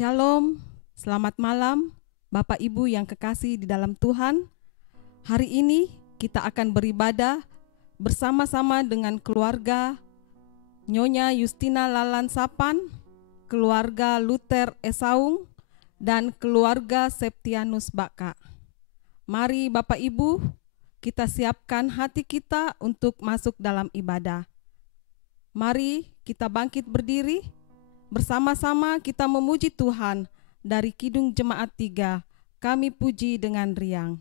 Shalom, selamat malam Bapak Ibu yang kekasih di dalam Tuhan. Hari ini kita akan beribadah bersama-sama dengan keluarga Nyonya Justina Lalan Sapan, keluarga Luther Esaung, dan keluarga Septianus Baka. Mari Bapak Ibu, kita siapkan hati kita untuk masuk dalam ibadah. Mari kita bangkit berdiri, bersama-sama kita memuji Tuhan dari Kidung Jemaat 3, kami puji dengan riang.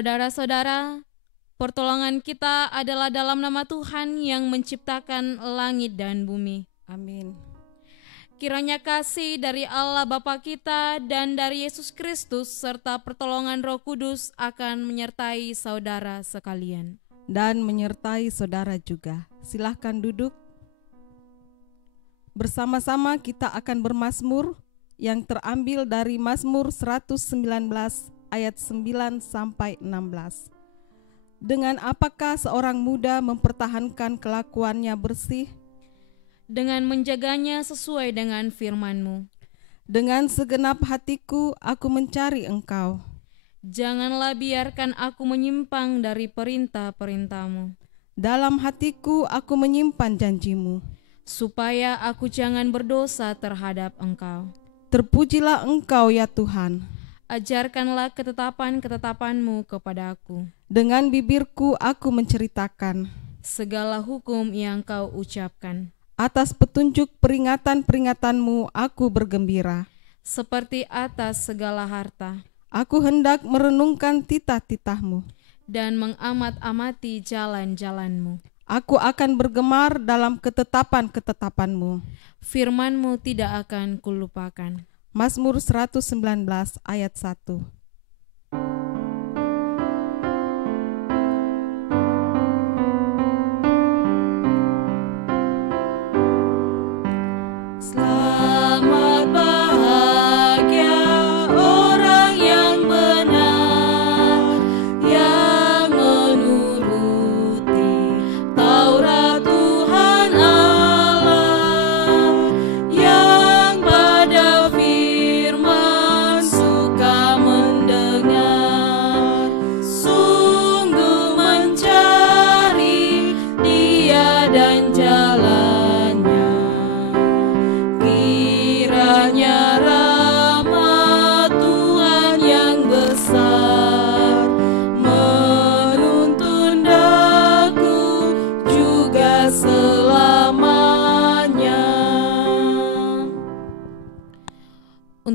Saudara-saudara, pertolongan kita adalah dalam nama Tuhan yang menciptakan langit dan bumi. Amin. Kiranya kasih dari Allah Bapa kita dan dari Yesus Kristus serta pertolongan Roh Kudus akan menyertai saudara sekalian. Dan menyertai saudara juga. Silahkan duduk. Bersama-sama kita akan bermazmur yang terambil dari Mazmur 119 ayat 9 sampai 16. Dengan apakah seorang muda mempertahankan kelakuannya bersih? Dengan menjaganya sesuai dengan firman-Mu. Dengan segenap hatiku aku mencari Engkau. Janganlah biarkan aku menyimpang dari perintah-perintah-Mu. Dalam hatiku aku menyimpan janji-Mu, supaya aku jangan berdosa terhadap Engkau. Terpujilah Engkau ya Tuhan. Ajarkanlah ketetapan-ketetapan-Mu kepada aku. Dengan bibirku aku menceritakan segala hukum yang Kau ucapkan. Atas petunjuk peringatan-peringatan-Mu aku bergembira. Seperti atas segala harta. Aku hendak merenungkan titah-titah-Mu dan mengamat-amati jalan-jalan-Mu. Aku akan bergemar dalam ketetapan-ketetapan-Mu. Firman-Mu tidak akan kulupakan. Mazmur 119 ayat 1.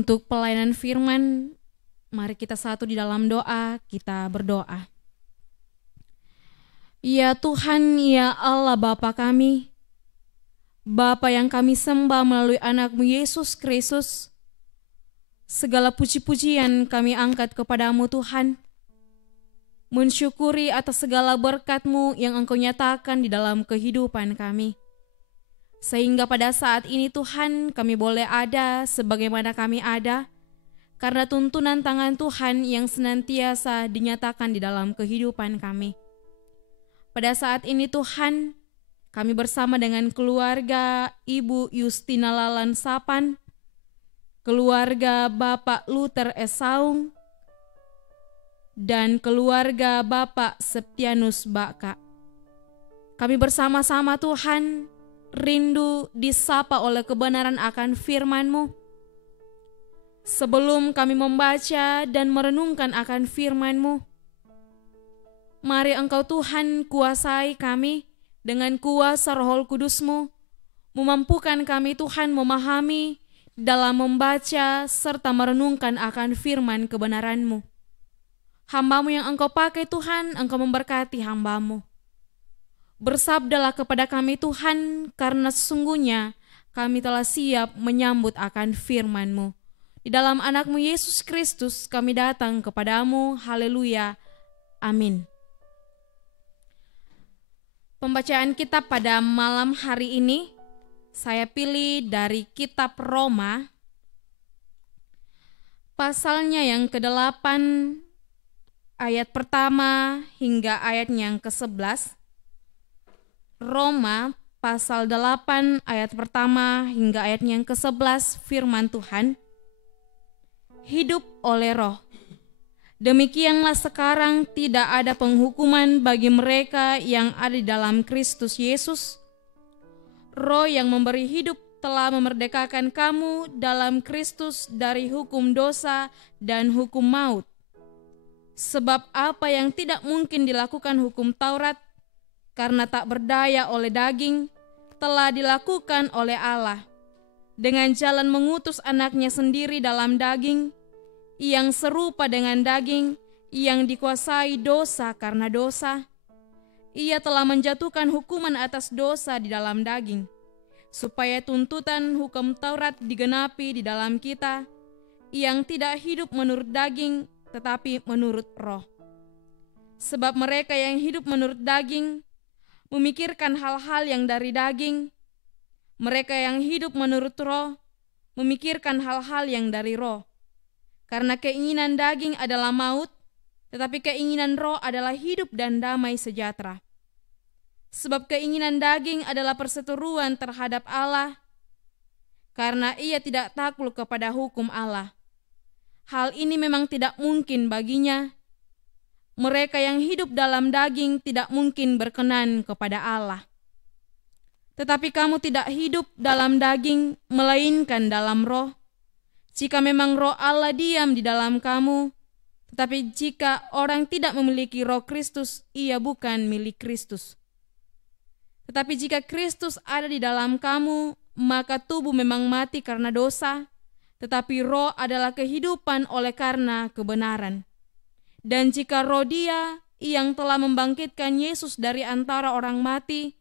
Untuk pelayanan firman, mari kita satu di dalam doa, kita berdoa. Ya Tuhan, ya Allah Bapa kami, Bapa yang kami sembah melalui anak-Mu Yesus Kristus, segala puji-pujian kami angkat kepadamu Tuhan, mensyukuri atas segala berkat-Mu yang Engkau nyatakan di dalam kehidupan kami. Sehingga pada saat ini Tuhan kami boleh ada sebagaimana kami ada, karena tuntunan tangan Tuhan yang senantiasa dinyatakan di dalam kehidupan kami. Pada saat ini Tuhan, kami bersama dengan keluarga Ibu Justina Lalan Sapan, keluarga Bapak Luther S. Saung, dan keluarga Bapak Septianus Baka. Kami bersama-sama Tuhan, rindu disapa oleh kebenaran akan firman-Mu. Sebelum kami membaca dan merenungkan akan firman-Mu, mari Engkau Tuhan kuasai kami dengan kuasa Roh Kudus-Mu, memampukan kami Tuhan memahami dalam membaca serta merenungkan akan firman kebenaran-Mu. Hamba-Mu yang Engkau pakai Tuhan, Engkau memberkati hamba-Mu. Bersabdalah kepada kami Tuhan, karena sesungguhnya kami telah siap menyambut akan firman-Mu. Di dalam anak-Mu Yesus Kristus kami datang kepadamu. Haleluya. Amin. Pembacaan kita pada malam hari ini, saya pilih dari kitab Roma, pasalnya yang ke-8, ayat pertama hingga ayat yang ke-11. Roma pasal 8 ayat pertama hingga ayat yang ke-11, firman Tuhan. Hidup oleh roh. Demikianlah sekarang tidak ada penghukuman bagi mereka yang ada di dalam Kristus Yesus. Roh yang memberi hidup telah memerdekakan kamu dalam Kristus dari hukum dosa dan hukum maut. Sebab apa yang tidak mungkin dilakukan hukum Taurat, karena tak berdaya oleh daging, telah dilakukan oleh Allah, dengan jalan mengutus anaknya sendiri dalam daging, yang serupa dengan daging, yang dikuasai dosa karena dosa. Ia telah menjatuhkan hukuman atas dosa di dalam daging, supaya tuntutan hukum Taurat digenapi di dalam kita, yang tidak hidup menurut daging, tetapi menurut roh. Sebab mereka yang hidup menurut daging memikirkan hal-hal yang dari daging, mereka yang hidup menurut roh memikirkan hal-hal yang dari roh. Karena keinginan daging adalah maut, tetapi keinginan roh adalah hidup dan damai sejahtera. Sebab keinginan daging adalah perseteruan terhadap Allah, karena ia tidak takluk kepada hukum Allah. Hal ini memang tidak mungkin baginya. Mereka yang hidup dalam daging tidak mungkin berkenan kepada Allah. Tetapi kamu tidak hidup dalam daging, melainkan dalam roh. Jika memang roh Allah diam di dalam kamu, tetapi jika orang tidak memiliki roh Kristus, ia bukan milik Kristus. Tetapi jika Kristus ada di dalam kamu, maka tubuh memang mati karena dosa, tetapi roh adalah kehidupan oleh karena kebenaran. Dan jika roh Dia yang telah membangkitkan Yesus dari antara orang mati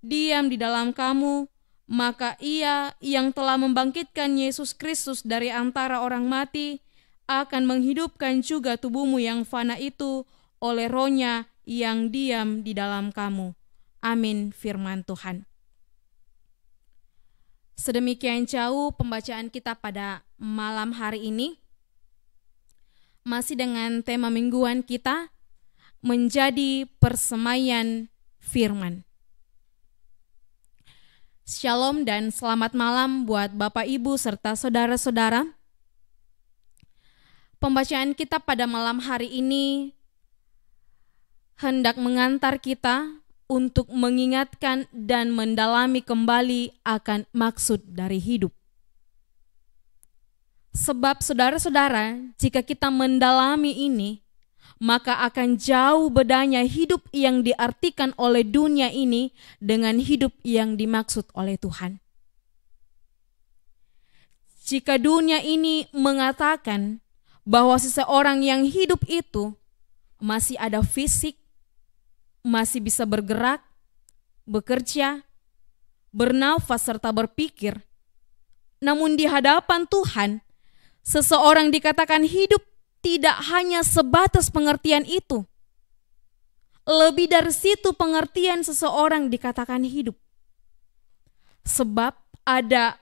diam di dalam kamu, maka Ia yang telah membangkitkan Yesus Kristus dari antara orang mati akan menghidupkan juga tubuhmu yang fana itu oleh Roh-Nya yang diam di dalam kamu. Amin, firman Tuhan. Sedemikian jauh pembacaan kita pada malam hari ini. Masih dengan tema mingguan kita, menjadi persemaian firman. Shalom dan selamat malam buat Bapak Ibu serta saudara-saudara. Pembacaan kita pada malam hari ini hendak mengantar kita untuk mengingatkan dan mendalami kembali akan maksud dari hidup. Sebab saudara-saudara, jika kita mendalami ini, maka akan jauh bedanya hidup yang diartikan oleh dunia ini dengan hidup yang dimaksud oleh Tuhan. Jika dunia ini mengatakan bahwa seseorang yang hidup itu masih ada fisik, masih bisa bergerak, bekerja, bernafas serta berpikir, namun di hadapan Tuhan, seseorang dikatakan hidup tidak hanya sebatas pengertian itu. Lebih dari situ pengertian seseorang dikatakan hidup. Sebab ada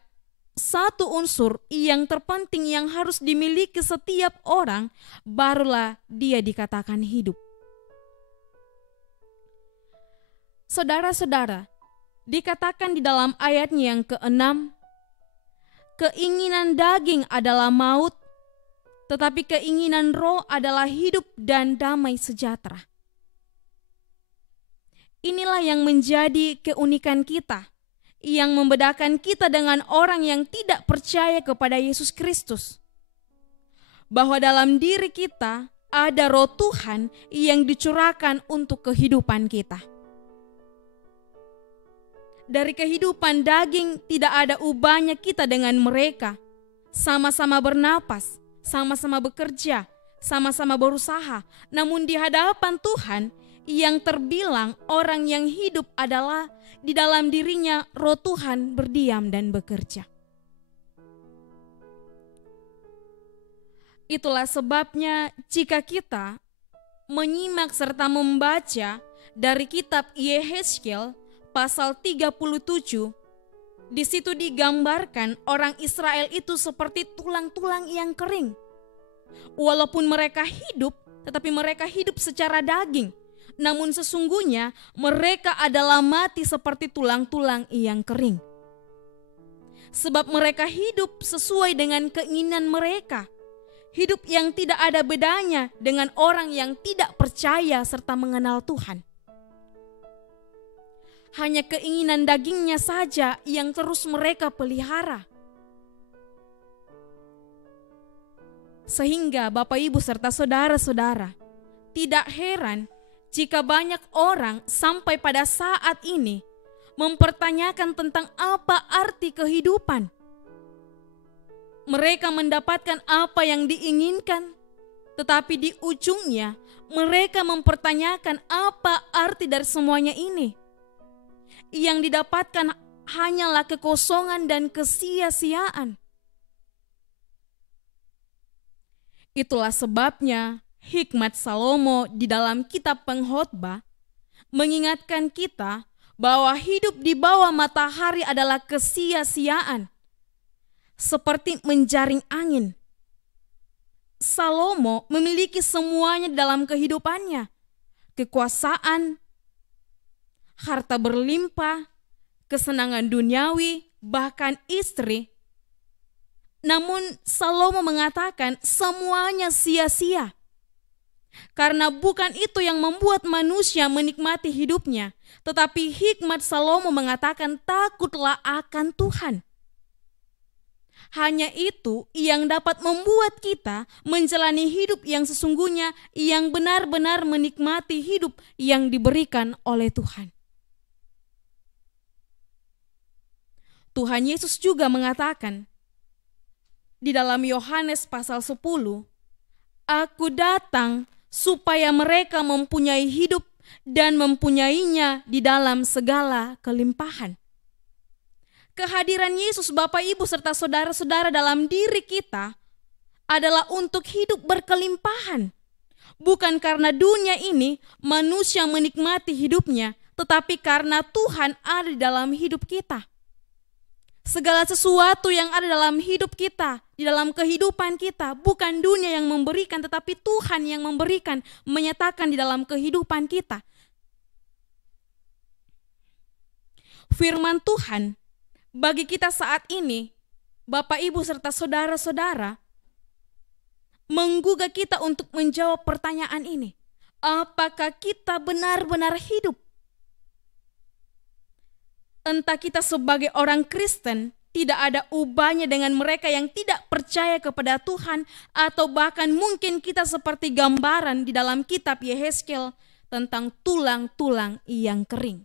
satu unsur yang terpenting yang harus dimiliki setiap orang, barulah dia dikatakan hidup. Saudara-saudara, dikatakan di dalam ayatnya yang ke-6, keinginan daging adalah maut, tetapi keinginan roh adalah hidup dan damai sejahtera. Inilah yang menjadi keunikan kita, yang membedakan kita dengan orang yang tidak percaya kepada Yesus Kristus. Bahwa dalam diri kita ada roh Tuhan yang dicurahkan untuk kehidupan kita. Dari kehidupan daging tidak ada ubahnya kita dengan mereka. Sama-sama bernapas, sama-sama bekerja, sama-sama berusaha. Namun di hadapan Tuhan yang terbilang orang yang hidup adalah di dalam dirinya roh Tuhan berdiam dan bekerja. Itulah sebabnya jika kita menyimak serta membaca dari kitab Yehezkiel pasal 37, di situ digambarkan orang Israel itu seperti tulang-tulang yang kering. Walaupun mereka hidup, tetapi mereka hidup secara daging. Namun sesungguhnya mereka adalah mati seperti tulang-tulang yang kering. Sebab mereka hidup sesuai dengan keinginan mereka. Hidup yang tidak ada bedanya dengan orang yang tidak percaya serta mengenal Tuhan. Hanya keinginan dagingnya saja yang terus mereka pelihara. Sehingga Bapak Ibu serta saudara-saudara, tidak heran jika banyak orang sampai pada saat ini mempertanyakan tentang apa arti kehidupan. Mereka mendapatkan apa yang diinginkan, tetapi di ujungnya mereka mempertanyakan apa arti dari semuanya ini. Yang didapatkan hanyalah kekosongan dan kesia-siaan. Itulah sebabnya hikmat Salomo di dalam kitab Pengkhotbah mengingatkan kita bahwa hidup di bawah matahari adalah kesia-siaan, seperti menjaring angin. Salomo memiliki semuanya dalam kehidupannya, kekuasaan, harta berlimpah, kesenangan duniawi, bahkan istri. Namun Salomo mengatakan semuanya sia-sia. Karena bukan itu yang membuat manusia menikmati hidupnya, tetapi hikmat Salomo mengatakan takutlah akan Tuhan. Hanya itu yang dapat membuat kita menjalani hidup yang sesungguhnya, yang benar-benar menikmati hidup yang diberikan oleh Tuhan. Tuhan Yesus juga mengatakan di dalam Yohanes pasal 10, Aku datang supaya mereka mempunyai hidup dan mempunyainya di dalam segala kelimpahan. Kehadiran Yesus Bapak Ibu serta saudara-saudara dalam diri kita adalah untuk hidup berkelimpahan. Bukan karena dunia ini manusia menikmati hidupnya, tetapi karena Tuhan ada di dalam hidup kita. Segala sesuatu yang ada dalam hidup kita, di dalam kehidupan kita, bukan dunia yang memberikan, tetapi Tuhan yang memberikan, menyatakan di dalam kehidupan kita. Firman Tuhan bagi kita saat ini, Bapak Ibu serta saudara-saudara, menggugah kita untuk menjawab pertanyaan ini. Apakah kita benar-benar hidup? Entah kita sebagai orang Kristen tidak ada ubahnya dengan mereka yang tidak percaya kepada Tuhan, atau bahkan mungkin kita seperti gambaran di dalam kitab Yehezkiel tentang tulang-tulang yang kering.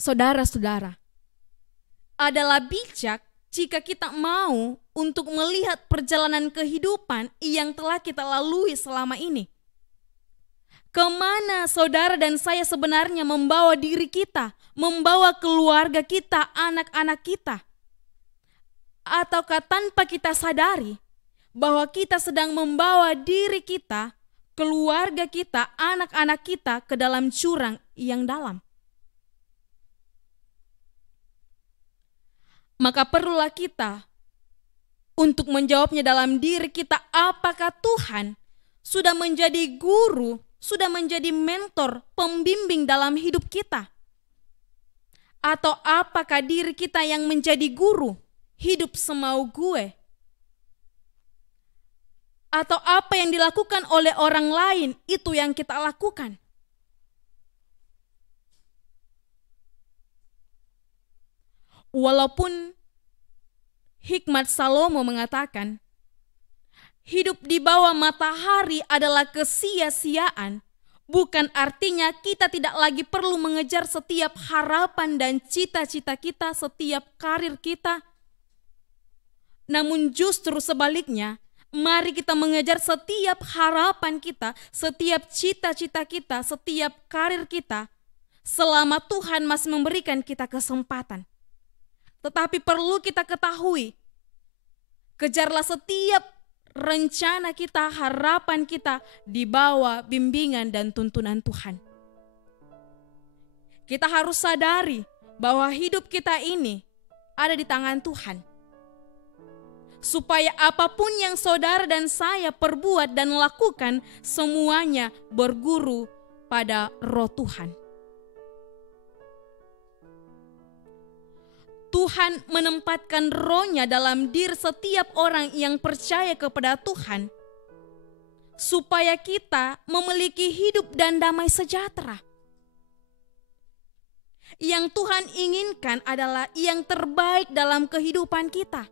Saudara-saudara, adalah bijak jika kita mau untuk melihat perjalanan kehidupan yang telah kita lalui selama ini. Kemana saudara dan saya sebenarnya membawa diri kita, membawa keluarga kita, anak-anak kita? Ataukah tanpa kita sadari bahwa kita sedang membawa diri kita, keluarga kita, anak-anak kita ke dalam jurang yang dalam? Maka perlulah kita untuk menjawabnya dalam diri kita, apakah Tuhan sudah menjadi guru, sudah menjadi mentor, pembimbing dalam hidup kita? Atau apakah diri kita yang menjadi guru, hidup semau gue? Atau apa yang dilakukan oleh orang lain, itu yang kita lakukan? Walaupun hikmat Salomo mengatakan, hidup di bawah matahari adalah kesia-siaan, bukan artinya kita tidak lagi perlu mengejar setiap harapan dan cita-cita kita, setiap karir kita. Namun justru sebaliknya, mari kita mengejar setiap harapan kita, setiap cita-cita kita, setiap karir kita, selama Tuhan masih memberikan kita kesempatan. Tetapi perlu kita ketahui, kejarlah setiap rencana kita, harapan kita di bawah bimbingan dan tuntunan Tuhan. Kita harus sadari bahwa hidup kita ini ada di tangan Tuhan. Supaya apapun yang saudara dan saya perbuat dan lakukan, semuanya berguru pada Roh Tuhan. Tuhan menempatkan rohnya dalam diri setiap orang yang percaya kepada Tuhan, supaya kita memiliki hidup dan damai sejahtera. Yang Tuhan inginkan adalah yang terbaik dalam kehidupan kita.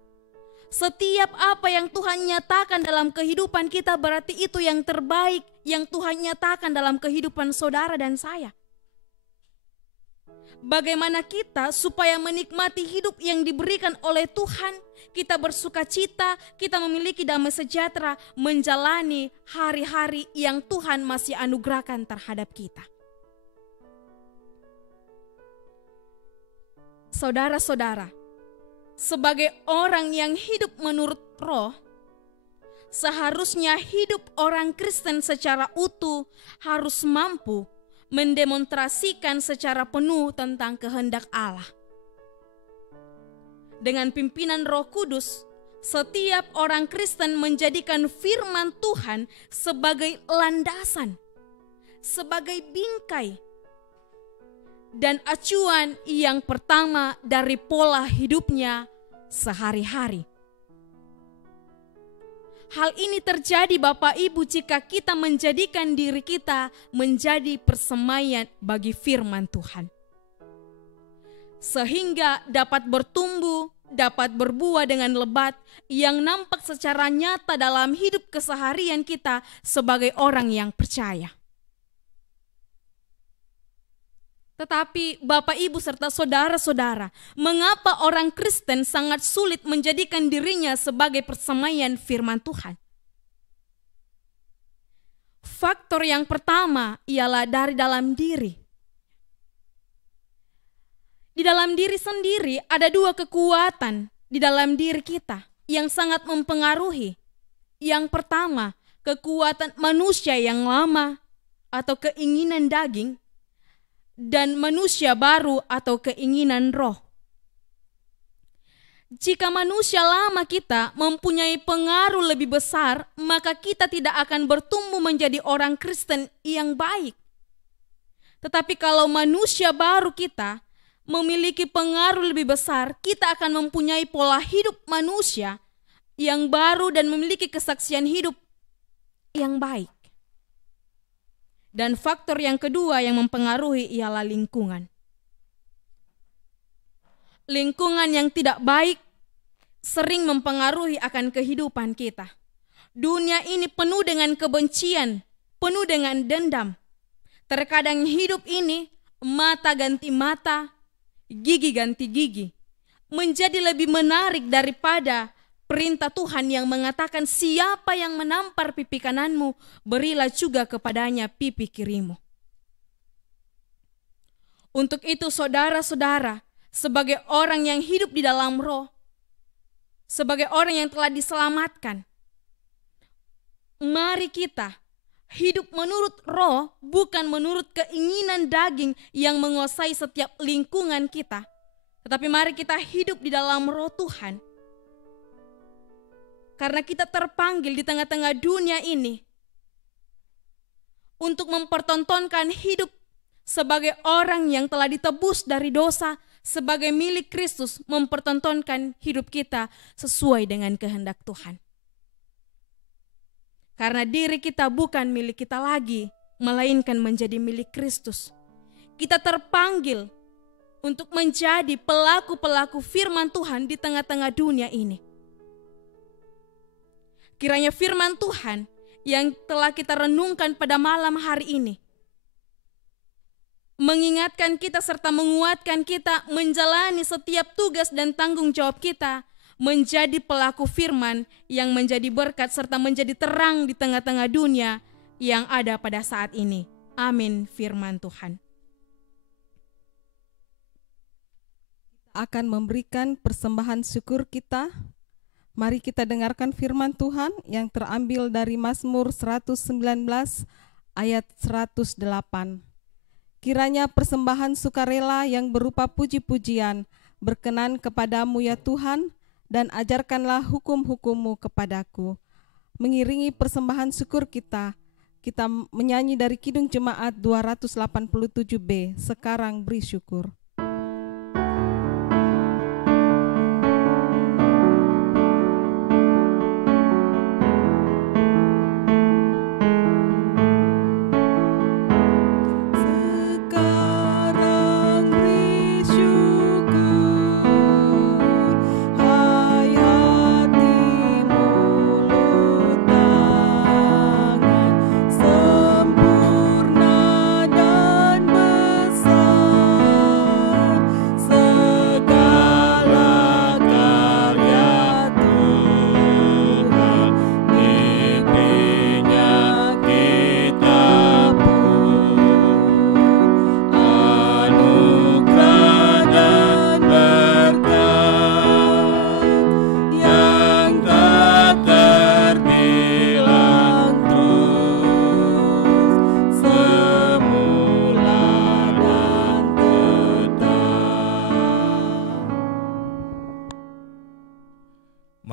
Setiap apa yang Tuhan nyatakan dalam kehidupan kita, berarti itu yang terbaik yang Tuhan nyatakan dalam kehidupan saudara dan saya. Bagaimana kita supaya menikmati hidup yang diberikan oleh Tuhan, kita bersuka cita, kita memiliki damai sejahtera, menjalani hari-hari yang Tuhan masih anugerahkan terhadap kita. Saudara-saudara, sebagai orang yang hidup menurut Roh, seharusnya hidup orang Kristen secara utuh harus mampu mendemonstrasikan secara penuh tentang kehendak Allah. Dengan pimpinan Roh Kudus, setiap orang Kristen menjadikan firman Tuhan sebagai landasan, sebagai bingkai, dan acuan yang pertama dari pola hidupnya sehari-hari. Hal ini terjadi Bapak Ibu jika kita menjadikan diri kita menjadi persemaian bagi firman Tuhan. Sehingga dapat bertumbuh, dapat berbuah dengan lebat yang nampak secara nyata dalam hidup keseharian kita sebagai orang yang percaya. Tetapi Bapak Ibu serta saudara-saudara, mengapa orang Kristen sangat sulit menjadikan dirinya sebagai persemaian firman Tuhan? Faktor yang pertama ialah dari dalam diri. Di dalam diri sendiri ada dua kekuatan di dalam diri kita yang sangat mempengaruhi. Yang pertama, kekuatan manusia yang lama atau keinginan daging, dan manusia baru atau keinginan roh. Jika manusia lama kita mempunyai pengaruh lebih besar, maka kita tidak akan bertumbuh menjadi orang Kristen yang baik. Tetapi kalau manusia baru kita memiliki pengaruh lebih besar, kita akan mempunyai pola hidup manusia yang baru dan memiliki kesaksian hidup yang baik. Dan faktor yang kedua yang mempengaruhi ialah lingkungan. Lingkungan yang tidak baik sering mempengaruhi akan kehidupan kita. Dunia ini penuh dengan kebencian, penuh dengan dendam. Terkadang hidup ini mata ganti mata, gigi ganti gigi. menjadi lebih menarik daripada perintah Tuhan yang mengatakan, siapa yang menampar pipi kananmu, berilah juga kepadanya pipi kirimu. Untuk itu saudara-saudara, sebagai orang yang hidup di dalam roh, sebagai orang yang telah diselamatkan, mari kita hidup menurut roh, bukan menurut keinginan daging yang menguasai setiap lingkungan kita. Tetapi mari kita hidup di dalam roh Tuhan. Karena kita terpanggil di tengah-tengah dunia ini untuk mempertontonkan hidup sebagai orang yang telah ditebus dari dosa, sebagai milik Kristus, mempertontonkan hidup kita sesuai dengan kehendak Tuhan. Karena diri kita bukan milik kita lagi, melainkan menjadi milik Kristus. Kita terpanggil untuk menjadi pelaku-pelaku firman Tuhan di tengah-tengah dunia ini. Kiranya firman Tuhan yang telah kita renungkan pada malam hari ini mengingatkan kita serta menguatkan kita menjalani setiap tugas dan tanggung jawab kita menjadi pelaku firman yang menjadi berkat serta menjadi terang di tengah-tengah dunia yang ada pada saat ini. Amin, firman Tuhan. Akan memberikan persembahan syukur kita. Mari kita dengarkan firman Tuhan yang terambil dari Mazmur 119 ayat 108. Kiranya persembahan sukarela yang berupa puji-pujian berkenan kepadamu ya Tuhan, dan ajarkanlah hukum-hukum-Mu kepadaku. Mengiringi persembahan syukur kita menyanyi dari Kidung Jemaat 287B, Sekarang Beri Syukur.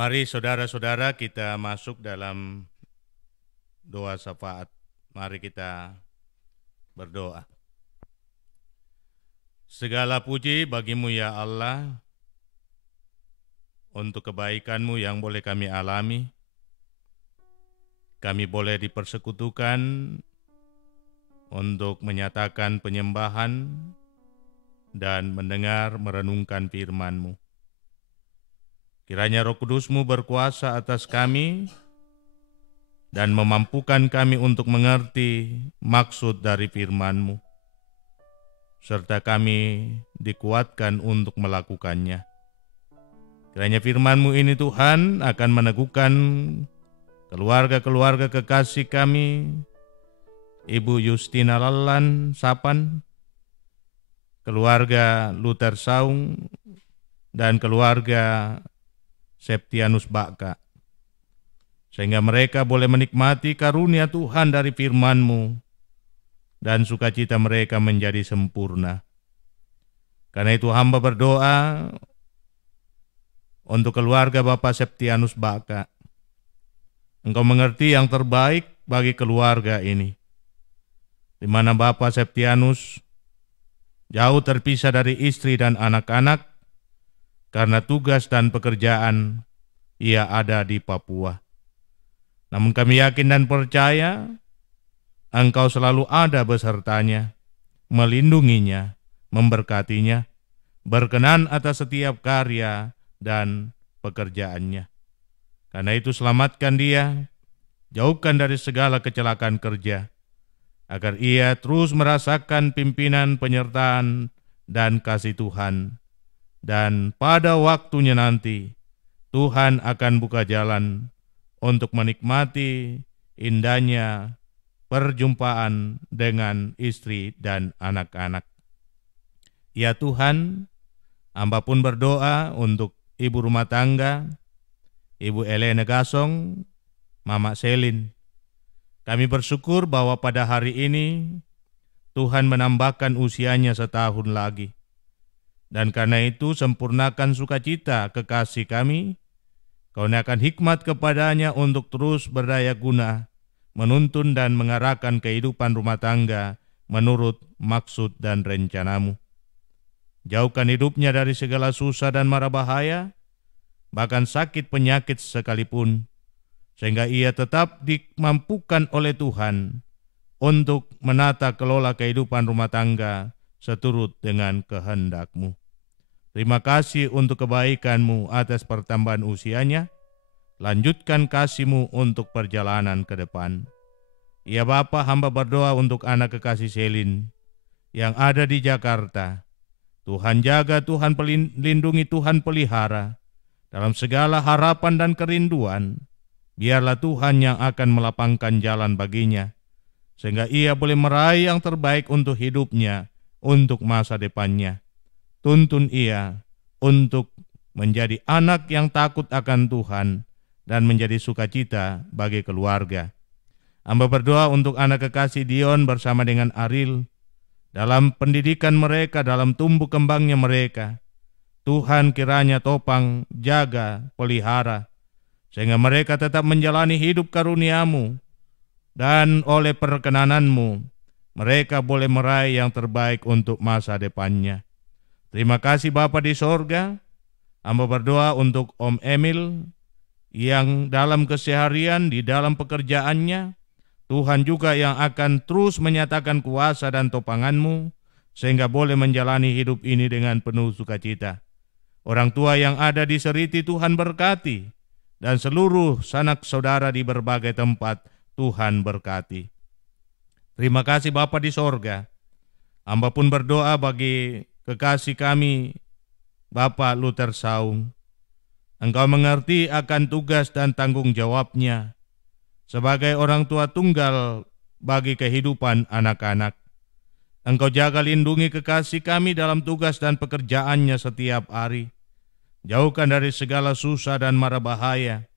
Mari saudara-saudara kita masuk dalam doa syafaat. Mari kita berdoa. Segala puji bagimu ya Allah, untuk kebaikan-Mu yang boleh kami alami. Kami boleh dipersekutukan untuk menyatakan penyembahan dan mendengar merenungkan firman-Mu. Kiranya Roh Kudus-Mu berkuasa atas kami dan memampukan kami untuk mengerti maksud dari firman-Mu, serta kami dikuatkan untuk melakukannya. Kiranya firman-Mu ini Tuhan akan meneguhkan keluarga-keluarga kekasih kami, Ibu Justina Lalan Sapan, keluarga Luther Saung, dan keluarga Septianus Baka, sehingga mereka boleh menikmati karunia Tuhan dari firman-Mu dan sukacita mereka menjadi sempurna. Karena itu hamba berdoa untuk keluarga Bapak Septianus Baka. Engkau mengerti yang terbaik bagi keluarga ini, di mana Bapak Septianus jauh terpisah dari istri dan anak-anak, karena tugas dan pekerjaan ia ada di Papua. Namun kami yakin dan percaya Engkau selalu ada besertanya, melindunginya, memberkatinya, berkenan atas setiap karya dan pekerjaannya. Karena itu selamatkan dia, jauhkan dari segala kecelakaan kerja, agar ia terus merasakan pimpinan, penyertaan, dan kasih Tuhan Dan pada waktunya nanti, Tuhan akan buka jalan untuk menikmati indahnya perjumpaan dengan istri dan anak-anak. Ya Tuhan, hamba pun berdoa untuk ibu rumah tangga, Ibu Elena Gasong, Mama Selin. Kami bersyukur bahwa pada hari ini Tuhan menambahkan usianya setahun lagi. Dan karena itu sempurnakan sukacita kekasih kami, Kurniakan hikmat kepadanya untuk terus berdaya guna, menuntun dan mengarahkan kehidupan rumah tangga menurut maksud dan rencanamu. Jauhkan hidupnya dari segala susah dan mara bahaya, bahkan sakit penyakit sekalipun, sehingga ia tetap dimampukan oleh Tuhan untuk menata kelola kehidupan rumah tangga seturut dengan kehendak-Mu. Terima kasih untuk kebaikan-Mu atas pertambahan usianya. Lanjutkan kasih-Mu untuk perjalanan ke depan. Ya Bapa, hamba berdoa untuk anak kekasih Selin yang ada di Jakarta. Tuhan jaga, Tuhan lindungi, Tuhan pelihara. Dalam segala harapan dan kerinduan, biarlah Tuhan yang akan melapangkan jalan baginya, sehingga ia boleh meraih yang terbaik untuk hidupnya, untuk masa depannya. Tuntun ia untuk menjadi anak yang takut akan Tuhan dan menjadi sukacita bagi keluarga. Hamba berdoa untuk anak kekasih Dion bersama dengan Aril, dalam pendidikan mereka, dalam tumbuh kembangnya mereka. Tuhan kiranya topang, jaga, pelihara, sehingga mereka tetap menjalani hidup karunia-Mu, dan oleh perkenanan-Mu, mereka boleh meraih yang terbaik untuk masa depannya. Terima kasih Bapa di sorga. Hamba berdoa untuk Om Emil yang dalam keseharian, di dalam pekerjaannya, Tuhan juga yang akan terus menyatakan kuasa dan topangan-Mu, sehingga boleh menjalani hidup ini dengan penuh sukacita. Orang tua yang ada di Seriti Tuhan berkati, dan seluruh sanak saudara di berbagai tempat Tuhan berkati. Terima kasih Bapa di sorga. Hamba pun berdoa bagi kekasih kami, Bapak Luther Saung. Engkau mengerti akan tugas dan tanggung jawabnya sebagai orang tua tunggal bagi kehidupan anak-anak. Engkau jaga lindungi kekasih kami dalam tugas dan pekerjaannya setiap hari. Jauhkan dari segala susah dan mara bahaya,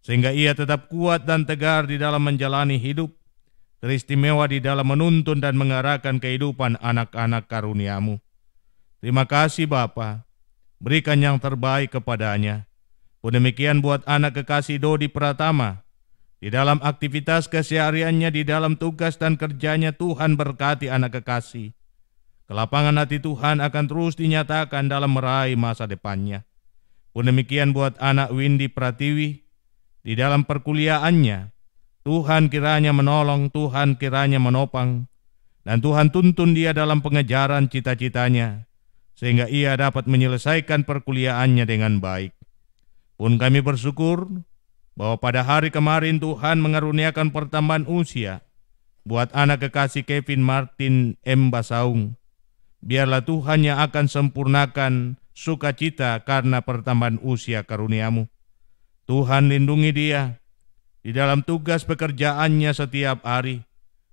sehingga ia tetap kuat dan tegar di dalam menjalani hidup, teristimewa di dalam menuntun dan mengarahkan kehidupan anak-anak karunia-Mu. Terima kasih Bapa, berikan yang terbaik kepadanya. Pun demikian buat anak kekasih Dodi Pratama, di dalam aktivitas kesehariannya, di dalam tugas dan kerjanya, Tuhan berkati anak kekasih. Kelapangan hati Tuhan akan terus dinyatakan dalam meraih masa depannya. Pun demikian buat anak Windy Pratiwi, di dalam perkuliahannya, Tuhan kiranya menolong, Tuhan kiranya menopang, dan Tuhan tuntun dia dalam pengejaran cita-citanya, sehingga ia dapat menyelesaikan perkuliahannya dengan baik. Pun kami bersyukur bahwa pada hari kemarin Tuhan mengaruniakan pertambahan usia buat anak kekasih Kevin Martin M. Basaung. Biarlah Tuhan yang akan sempurnakan sukacita karena pertambahan usia karunia-Mu. Tuhan lindungi dia di dalam tugas pekerjaannya setiap hari,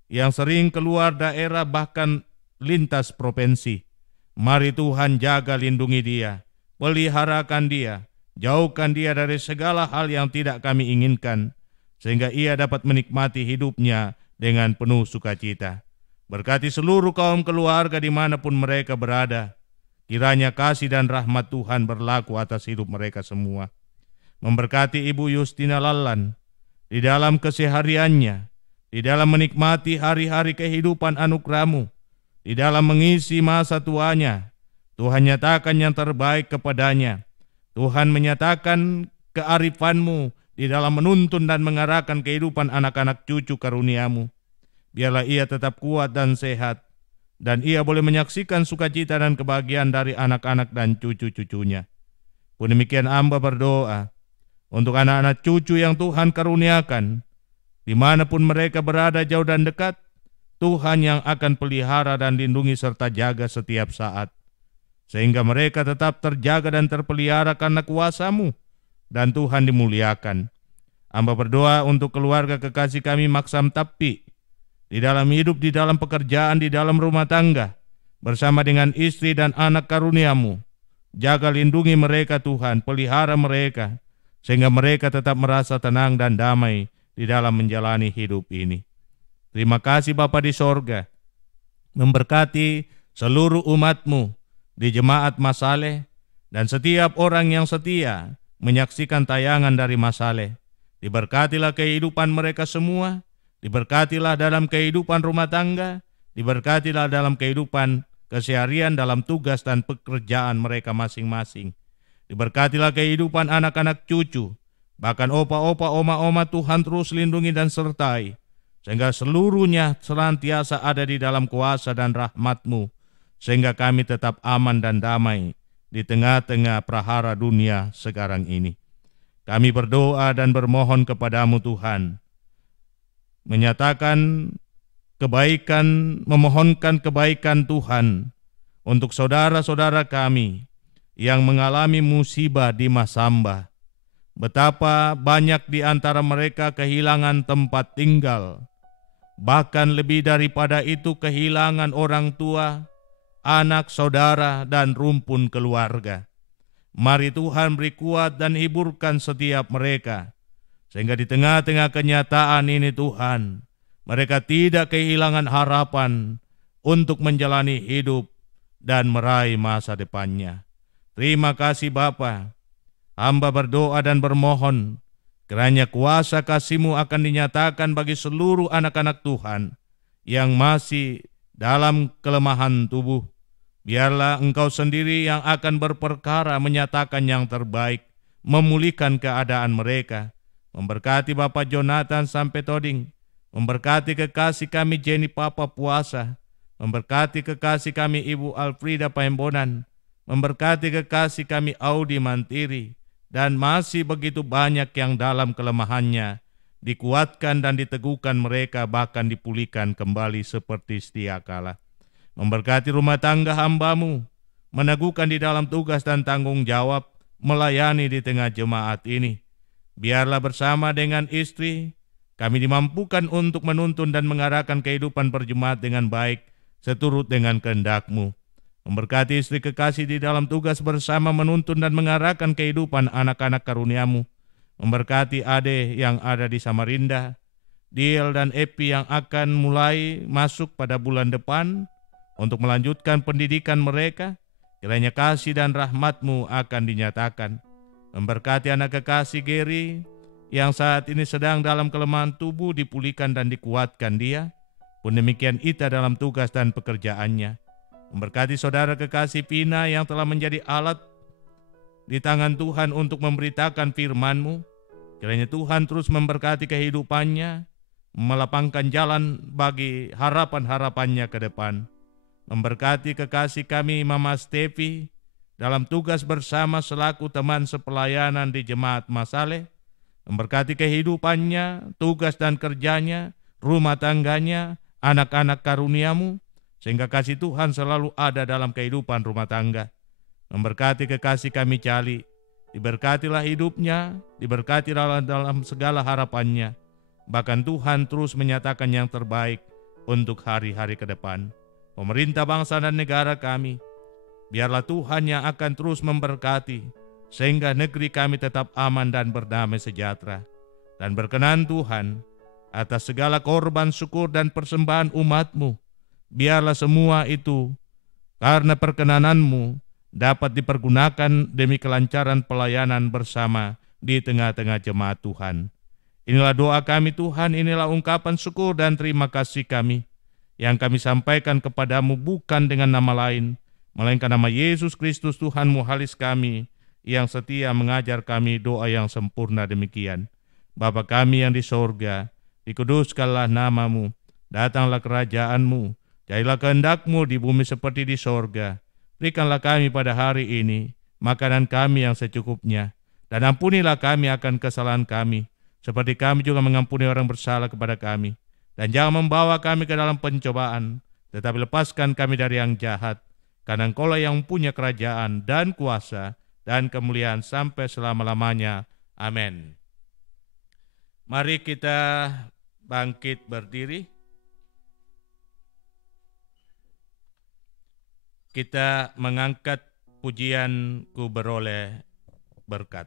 yang sering keluar daerah bahkan lintas provinsi. Mari Tuhan jaga lindungi dia, peliharakan dia, jauhkan dia dari segala hal yang tidak kami inginkan, sehingga ia dapat menikmati hidupnya dengan penuh sukacita. Berkati seluruh kaum keluarga dimanapun mereka berada. Kiranya kasih dan rahmat Tuhan berlaku atas hidup mereka semua. Memberkati Ibu Justina Lallan di dalam kesehariannya, di dalam menikmati hari-hari kehidupan anugerah-Mu, di dalam mengisi masa tuanya. Tuhan nyatakan yang terbaik kepadanya. Tuhan menyatakan kearifan-Mu di dalam menuntun dan mengarahkan kehidupan anak-anak cucu karunia-Mu. Biarlah ia tetap kuat dan sehat, dan ia boleh menyaksikan sukacita dan kebahagiaan dari anak-anak dan cucu-cucunya. Pun demikian hamba berdoa untuk anak-anak cucu yang Tuhan karuniakan, dimanapun mereka berada jauh dan dekat, Tuhan yang akan pelihara dan lindungi serta jaga setiap saat, sehingga mereka tetap terjaga dan terpelihara karena kuasa-Mu, dan Tuhan dimuliakan. Hamba berdoa untuk keluarga kekasih kami Maksam Tapi, di dalam hidup, di dalam pekerjaan, di dalam rumah tangga, bersama dengan istri dan anak karunia-Mu. Jaga lindungi mereka Tuhan, pelihara mereka, sehingga mereka tetap merasa tenang dan damai di dalam menjalani hidup ini. Terima kasih Bapa di sorga, memberkati seluruh umat-Mu di Jemaat Masaleh, dan setiap orang yang setia menyaksikan tayangan dari Masaleh. Diberkatilah kehidupan mereka semua, diberkatilah dalam kehidupan rumah tangga, diberkatilah dalam kehidupan keseharian, dalam tugas dan pekerjaan mereka masing-masing. Diberkatilah kehidupan anak-anak cucu, bahkan opa-opa, oma-oma, Tuhan terus lindungi dan sertai, sehingga seluruhnya senantiasa ada di dalam kuasa dan rahmat-Mu, sehingga kami tetap aman dan damai di tengah-tengah prahara dunia sekarang ini. Kami berdoa dan bermohon kepada-Mu Tuhan, menyatakan kebaikan, memohonkan kebaikan Tuhan untuk saudara-saudara kami yang mengalami musibah di Masamba. Betapa banyak di antara mereka kehilangan tempat tinggal, bahkan lebih daripada itu kehilangan orang tua, anak, saudara, dan rumpun keluarga. Mari Tuhan beri kuat dan hiburkan setiap mereka, sehingga di tengah-tengah kenyataan ini Tuhan, mereka tidak kehilangan harapan untuk menjalani hidup dan meraih masa depannya. Terima kasih Bapa. Hamba berdoa dan bermohon, kiranya kuasa kasih-Mu akan dinyatakan bagi seluruh anak-anak Tuhan yang masih dalam kelemahan tubuh. Biarlah Engkau sendiri yang akan berperkara menyatakan yang terbaik, memulihkan keadaan mereka. Memberkati Bapak Jonathan sampai Toding, memberkati kekasih kami Jenny Papa Puasa, memberkati kekasih kami Ibu Alfrida Paembonan, memberkati kekasih kami Audi Mantiri, dan masih begitu banyak yang dalam kelemahannya, dikuatkan dan diteguhkan mereka, bahkan dipulihkan kembali seperti sedia kala. Memberkati rumah tangga hamba-Mu, meneguhkan di dalam tugas dan tanggung jawab, melayani di tengah jemaat ini. Biarlah bersama dengan istri, kami dimampukan untuk menuntun dan mengarahkan kehidupan berjemaat dengan baik, seturut dengan kehendak-Mu. Memberkati istri kekasih di dalam tugas bersama menuntun dan mengarahkan kehidupan anak-anak karunia-Mu. Memberkati Ade yang ada di Samarinda, Diel dan Epi yang akan mulai masuk pada bulan depan untuk melanjutkan pendidikan mereka. Kiranya kasih dan rahmat-Mu akan dinyatakan. Memberkati anak kekasih Geri yang saat ini sedang dalam kelemahan tubuh, dipulihkan dan dikuatkan dia. Pun demikian Ita dalam tugas dan pekerjaannya. Memberkati saudara kekasih Pina yang telah menjadi alat di tangan Tuhan untuk memberitakan firman-Mu. Kiranya Tuhan terus memberkati kehidupannya, melapangkan jalan bagi harapan-harapannya ke depan. Memberkati kekasih kami Mama Stevi dalam tugas bersama selaku teman sepelayanan di Jemaat Masaleh. Memberkati kehidupannya, tugas dan kerjanya, rumah tangganya, anak-anak karunia-Mu, sehingga kasih Tuhan selalu ada dalam kehidupan rumah tangga. Memberkati kekasih kami Cali, diberkatilah hidupnya, diberkatilah dalam segala harapannya. Bahkan Tuhan terus menyatakan yang terbaik untuk hari-hari ke depan. Pemerintah bangsa dan negara kami, biarlah Tuhan yang akan terus memberkati, sehingga negeri kami tetap aman dan berdamai sejahtera. Dan berkenan Tuhan, atas segala korban syukur dan persembahan umat-Mu, biarlah semua itu karena perkenanan-Mu dapat dipergunakan demi kelancaran pelayanan bersama di tengah-tengah jemaat Tuhan. Inilah doa kami Tuhan, inilah ungkapan syukur dan terima kasih kami, yang kami sampaikan kepada-Mu bukan dengan nama lain, melainkan nama Yesus Kristus Tuhan Muhalis kami, yang setia mengajar kami doa yang sempurna demikian. Bapa kami yang di sorga, dikuduskanlah nama-Mu, datanglah kerajaan-Mu, jadilah kehendak-Mu di bumi seperti di sorga. Berikanlah kami pada hari ini makanan kami yang secukupnya, dan ampunilah kami akan kesalahan kami, seperti kami juga mengampuni orang bersalah kepada kami. Dan jangan membawa kami ke dalam pencobaan, tetapi lepaskan kami dari yang jahat. karena Engkaulah yang punya kerajaan dan kuasa dan kemuliaan sampai selama-lamanya. Amin. Mari kita bangkit berdiri. Kita mengangkat pujian Ku Beroleh Berkat.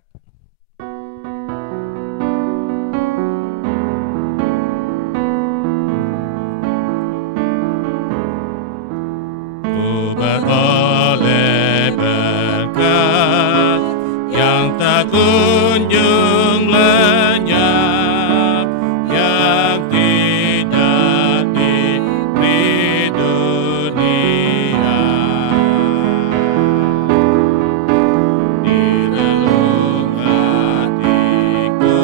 Ku beroleh berkat yang tak kunjung lenyap, yang tidak diberi dunia. Di relung hatiku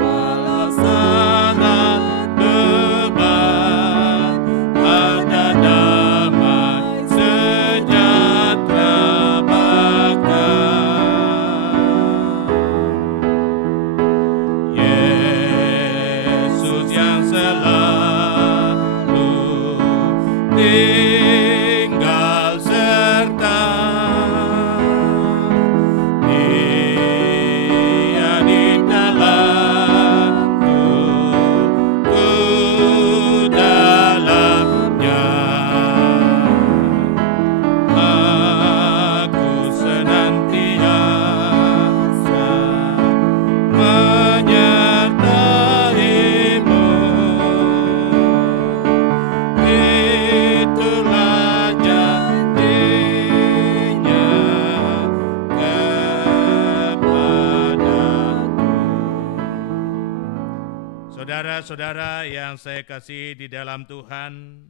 walau sangat beban, ada damai sejahtera bahkan. Yesus yang selalu tinggal serta, Dia di dalamku, ku dalamnya. Aku senantiasa menyertai-Mu. Itulah janjinya kepadaku. Saudara-saudara yang saya kasih di dalam Tuhan,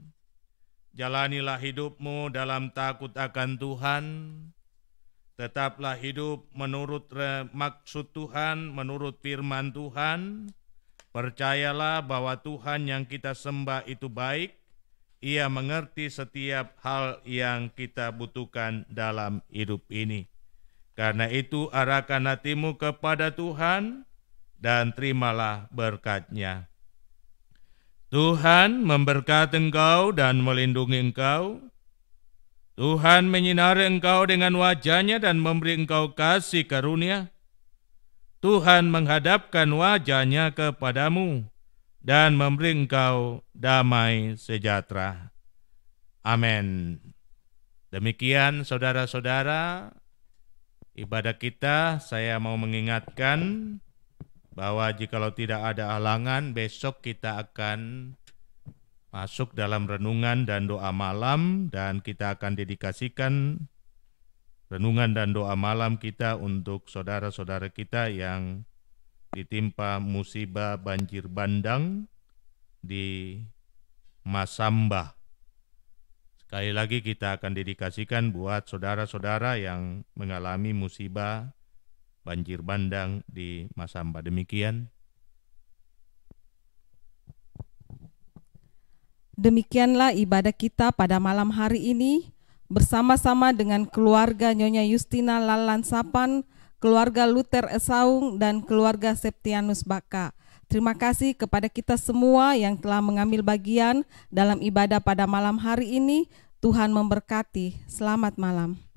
jalanilah hidupmu dalam takut akan Tuhan. Tetaplah hidup menurut maksud Tuhan, menurut firman Tuhan. Percayalah bahwa Tuhan yang kita sembah itu baik. Ia mengerti setiap hal yang kita butuhkan dalam hidup ini. Karena itu arahkan hatimu kepada Tuhan dan terimalah berkat-Nya. Tuhan memberkati engkau dan melindungi engkau. Tuhan menyinari engkau dengan wajah-Nya dan memberi engkau kasih karunia. Tuhan menghadapkan wajah-Nya kepadamu dan memberi engkau damai sejahtera. Amin. Demikian saudara-saudara, ibadah kita. Saya mau mengingatkan bahwa jikalau tidak ada halangan, besok kita akan masuk dalam renungan dan doa malam, dan kita akan dedikasikan renungan dan doa malam kita untuk saudara-saudara kita yang ditimpa musibah banjir bandang di Masamba. Sekali lagi kita akan dedikasikan buat saudara-saudara yang mengalami musibah banjir bandang di Masamba. Demikian. Demikianlah ibadah kita pada malam hari ini bersama-sama dengan keluarga Nyonya Justina Lalan Sapan, keluarga Luther Esaung, dan keluarga Septianus Baka. Terima kasih kepada kita semua yang telah mengambil bagian dalam ibadah pada malam hari ini. Tuhan memberkati. Selamat malam.